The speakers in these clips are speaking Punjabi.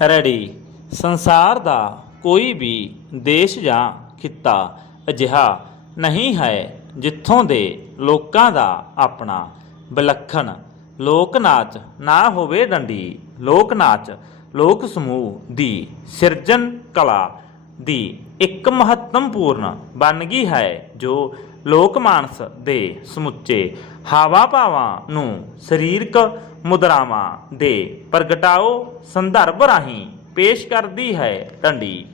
ਰੈਡੀ। ਸੰਸਾਰ ਦਾ ਕੋਈ ਵੀ ਦੇਸ਼ ਜਾਂ ਖਿੱਤਾ ਅਜਿਹਾ ਨਹੀਂ ਹੈ ਜਿੱਥੋਂ ਦੇ ਲੋਕਾਂ ਦਾ ਆਪਣਾ ਵਿਲੱਖਣ ਲੋਕ ਨਾਚ ਨਾ ਹੋਵੇ ਡੰਡੀ। ਲੋਕ ਨਾਚ ਲੋਕ ਸਮੂਹ ਦੀ ਸਿਰਜਣ ਕਲਾ ਦੀ ਇੱਕ ਮਹੱਤਵਪੂਰਨ ਵੰਨਗੀ ਹੈ, ਜੋ ਲੋਕ ਮਾਨਸ ਦੇ ਸਮੁੱਚੇ ਹਾਵਾ ਭਾਵਾਂ ਨੂੰ ਸਰੀਰਕ ਮੁਦਰਾਵਾਂ ਦੇ ਪ੍ਰਗਟਾਓ ਸੰਦਰਭ ਰਾਹੀਂ ਪੇਸ਼ ਕਰਦੀ ਹੈ ਢੰਡੀ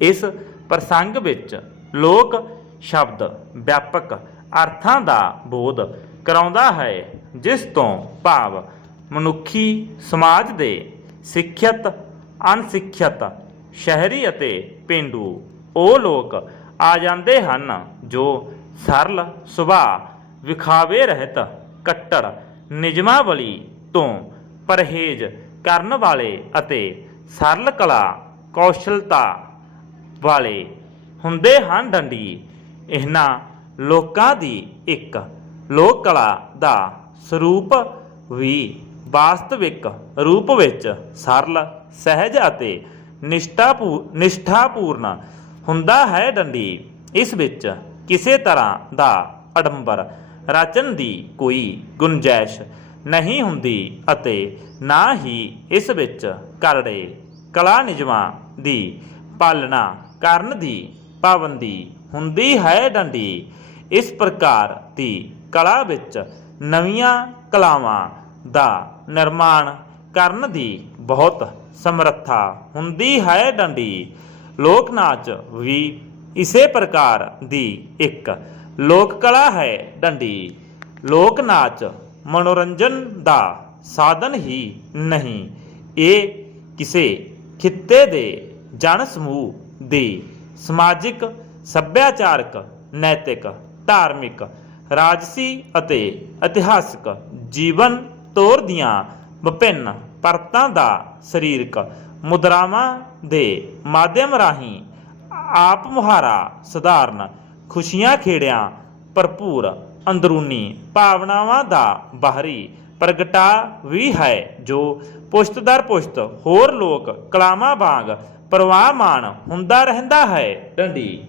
ਇਸ ਪ੍ਰਸੰਗ ਵਿੱਚ ਲੋਕ ਸ਼ਬਦ ਵਿਆਪਕ ਅਰਥਾਂ ਦਾ ਬੋਧ ਕਰਾਉਂਦਾ ਹੈ, ਜਿਸ ਤੋਂ ਭਾਵ ਮਨੁੱਖੀ ਸਮਾਜ ਦੇ ਸਿੱਖਿਅਤ, ਅਣਸਿੱਖਿਅਤ ਸ਼ਹਿਰੀ ਅਤੇ ਪਿੰਡੂ, ਉਹ ਲੋਕ ਆ ਜਾਂਦੇ ਹਨ ਜੋ ਸਰਲ ਸੁਭਾਅ, ਵਿਖਾਵੇ ਰਹਿਤ ਕੱਟੜ ਨਿਜਮਾਵਲੀ ਤੋਂ ਪਰਹੇਜ਼ ਕਰਨ ਵਾਲੇ ਅਤੇ ਸਰਲ ਕਲਾ, ਕੌਸ਼ਲਤਾ ਵਾਲੇ ਹੁੰਦੇ ਹਨ ਡੰਡੀ। ਇਹਨਾਂ ਲੋਕਾਂ ਦੀ ਇੱਕ ਲੋਕ ਕਲਾ ਦਾ ਸਰੂਪ ਵੀ ਵਾਸਤਵਿਕ ਰੂਪ ਵਿੱਚ ਸਰਲ, ਸਹਿਜ ਅਤੇ ਨਿਸ਼ਠਾਪੂ, ਨਿਸ਼ਠਾਪੂਰਨ ਹੁੰਦਾ ਹੈ ਡੰਡੀ ਇਸ ਵਿੱਚ ਕਿਸੇ ਤਰ੍ਹਾਂ ਦਾ ਅਡੰਬਰ ਰਚਨ ਦੀ ਕੋਈ ਗੁੰਜਾਇਸ਼ ਨਹੀਂ ਹੁੰਦੀ ਅਤੇ ਨਾ ਹੀ ਇਸ ਵਿੱਚ ਕਰੜੇ ਕਲਾ ਨਿਯਮਾਂ ਦੀ ਪਾਲਣਾ ਕਰਨ ਦੀ ਪਾਬੰਦੀ ਹੁੰਦੀ ਹੈ ਡੰਡੀ ਇਸ ਪ੍ਰਕਾਰ ਦੀ ਕਲਾ ਵਿੱਚ ਨਵੀਆਂ ਕਲਾਵਾਂ ਦਾ ਨਿਰਮਾਣ ਕਰਨ ਦੀ ਬਹੁਤ ਸਮਰੱਥਾ ਹੁੰਦੀ ਹੈ ਡੰਡੀ। ਲੋਕ ਨਾਚ ਵੀ ਇਸੇ ਪ੍ਰਕਾਰ ਦੀ ਇੱਕ ਲੋਕ ਕਲਾ ਹੈ ਡੰਡੀ। ਲੋਕ ਨਾਚ ਮਨੋਰੰਜਨ ਦਾ ਸਾਧਨ ਹੀ ਨਹੀਂ, ਇਹ ਕਿਸੇ ਖਿੱਤੇ ਦੇ ਜਨ ਸਮੂਹ ਦੀ ਸਮਾਜਿਕ, ਸੱਭਿਆਚਾਰਕ, ਨੈਤਿਕ, ਧਾਰਮਿਕ, ਰਾਜਸੀ ਅਤੇ ਇਤਿਹਾਸਕ ਜੀਵਨ ਤੌਰ ਦੀਆਂ ਵਿਭਿੰਨ ਪਰਤਾਂ ਦਾ ਸਰੀਰਕ ਮੁਦਰਾਵਾਂ ਦੇ ਮਾਧਿਅਮ ਰਾਹੀਂ ਆਪ ਮੁਹਾਰਾ ਸਧਾਰਨ ਖੁਸ਼ੀਆਂ ਖੇੜਿਆਂ ਭਰਪੂਰ ਅੰਦਰੂਨੀ ਭਾਵਨਾਵਾਂ ਦਾ ਬਾਹਰੀ ਪ੍ਰਗਟਾ ਵੀ ਹੈ, ਜੋ ਪੁਸ਼ਤ ਦਰ ਪੁਸ਼ਤ ਹੋਰ ਲੋਕ ਕਲਾਮਾਂ ਵਾਂਗ ਪ੍ਰਵਾਹਮਾਨ ਹੁੰਦਾ ਰਹਿੰਦਾ ਹੈ। ਡੰਡੀ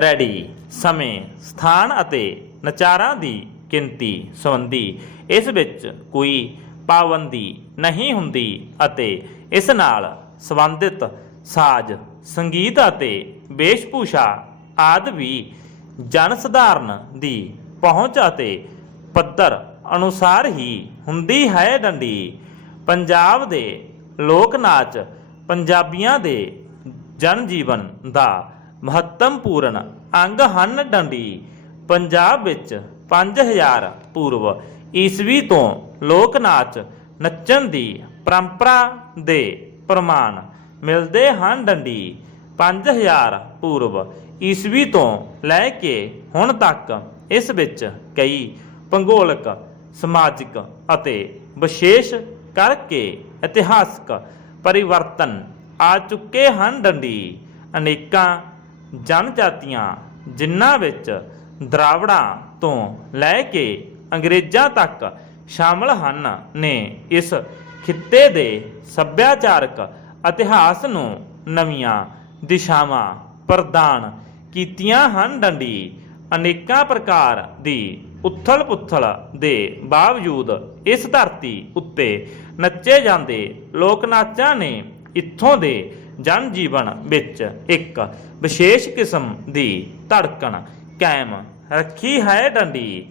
ਰੈਡੀ। ਸਮੇਂ, ਸਥਾਨ ਅਤੇ ਨਚਾਰਾਂ ਦੀ ਗਿਣਤੀ, ਸੰਬੰਧੀ ਇਸ ਵਿੱਚ ਕੋਈ ਪਾਬੰਦੀ ਨਹੀਂ ਹੁੰਦੀ ਅਤੇ ਇਸ ਨਾਲ ਸੰਬੰਧਿਤ ਸਾਜ਼, ਸੰਗੀਤ ਅਤੇ ਵੇਸ਼ਭੂਸ਼ਾ ਆਦਿ ਵੀ ਜਨ ਸਧਾਰਨ ਦੀ ਪਹੁੰਚ ਅਤੇ ਪੱਧਰ ਅਨੁਸਾਰ ਹੀ ਹੁੰਦੀ ਹੈ ਡੰਡੀ। ਪੰਜਾਬ ਦੇ ਲੋਕ ਨਾਚ ਪੰਜਾਬੀਆਂ ਦੇ ਜਨ ਜੀਵਨ ਦਾ ਮਹੱਤਵਪੂਰਨ ਅੰਗ ਹਨ ਡੰਡੀ। ਪੰਜਾਬ ਵਿੱਚ 5000 ਪੂਰਵ ਈਸਵੀ ਤੋਂ ਲੋਕ ਨਾਚ ਨੱਚਣ ਦੀ ਪਰੰਪਰਾ ਦੇ ਪ੍ਰਮਾਣ ਮਿਲਦੇ ਹਨ ਡੰਡੀ। 5000 ਪੂਰਵ ਈਸਵੀ ਤੋਂ ਲੈ ਕੇ ਹੁਣ ਤੱਕ ਇਸ ਵਿੱਚ ਕਈ ਭੂਗੋਲਿਕ, ਸਮਾਜਿਕ ਅਤੇ ਵਿਸ਼ੇਸ਼ ਕਰਕੇ ਇਤਿਹਾਸਕ ਪਰਿਵਰਤਨ ਆ ਚੁੱਕੇ ਹਨ ਡੰਡੀ। ਅਨੇਕਾਂ ਜਨਜਾਤੀਆਂ, ਜਿਨ੍ਹਾਂ ਵਿੱਚ ਦਰਾਵੜਾਂ ਤੋਂ ਲੈ ਕੇ ਅੰਗਰੇਜ਼ਾਂ ਤੱਕ ਸ਼ਾਮਲ ਹਨ, ਨੇ ਇਸ ਖਿੱਤੇ ਦੇ ਸੱਭਿਆਚਾਰਕ ਇਤਿਹਾਸ ਨੂੰ ਨਵੀਆਂ ਦਿਸ਼ਾਵਾਂ ਪ੍ਰਦਾਨ ਕੀਤੀਆਂ ਹਨ। ਡੰਡੀ ਅਨੇਕਾਂ ਪ੍ਰਕਾਰ ਦੀ ਉਥਲ ਪੁਥਲ ਦੇ ਬਾਵਜੂਦ ਇਸ ਧਰਤੀ ਉੱਤੇ ਨੱਚੇ ਜਾਂਦੇ ਲੋਕ ਨਾਚਾਂ ਨੇ ਇੱਥੋਂ ਦੇ ਜਨ ਜੀਵਨ ਵਿੱਚ ਇੱਕ ਵਿਸ਼ੇਸ਼ ਕਿਸਮ ਦੀ ਧੜਕਣ ਕਾਇਮ ਰੱਖੀ ਹੈ ਡੰਡੀ।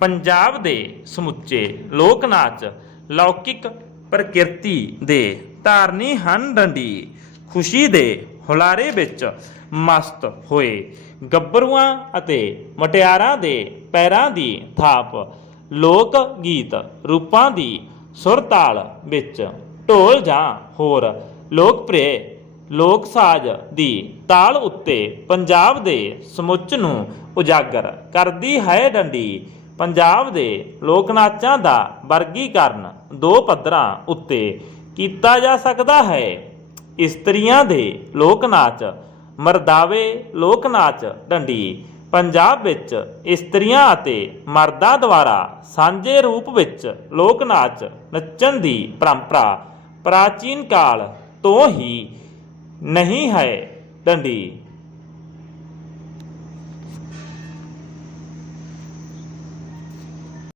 ਪੰਜਾਬ ਦੇ ਸਮੁੱਚੇ ਲੋਕ ਨਾਚ ਲੌਕਿਕ ਪ੍ਰਕਿਰਤੀ ਦੇ ਧਾਰਨੀ ਹਨ ਡੰਡੀ। ਖੁਸ਼ੀ ਦੇ ਹੁਲਾਰੇ ਵਿੱਚ ਮਸਤ ਹੋਏ ਗੱਭਰੂਆਂ ਅਤੇ ਮਟਿਆਰਾਂ ਦੇ ਪੈਰਾਂ ਦੀ ਥਾਪ ਲੋਕ ਗੀਤ ਰੂਪਾਂ ਦੀ ਸੁਰ ਤਾਲ ਵਿੱਚ ਢੋਲ ਜਾਂ ਹੋਰ ਲੋਕਪ੍ਰਿਯ ਲੋਕ ਸਾਜ਼ ਦੀ ਤਾਲ ਉੱਤੇ ਪੰਜਾਬ ਦੇ ਸਮੁੱਚ ਨੂੰ ਉਜਾਗਰ ਕਰਦੀ ਹੈ ਡੰਡੀ। ਪੰਜਾਬ ਦੇ ਲੋਕ ਨਾਚਾਂ ਦਾ ਵਰਗੀਕਰਨ ਦੋ ਪੱਧਰਾਂ ਉੱਤੇ ਕੀਤਾ ਜਾ ਸਕਦਾ ਹੈ। ਇਸਤਰੀਆਂ ਦੇ ਲੋਕ ਨਾਚ, ਮਰਦਾਵੇ ਲੋਕ ਨਾਚ ਡੰਡੀ। ਪੰਜਾਬ ਵਿੱਚ ਇਸਤਰੀਆਂ ਅਤੇ ਮਰਦਾਂ ਦੁਆਰਾ ਸਾਂਝੇ ਰੂਪ ਵਿੱਚ ਲੋਕ ਨਾਚ ਨੱਚਣ ਦੀ ਪਰੰਪਰਾ ਪ੍ਰਾਚੀਨ ਕਾਲ ਤੋਂ ਹੀ ਨਹੀਂ ਹੈ ਡੰਡੀ।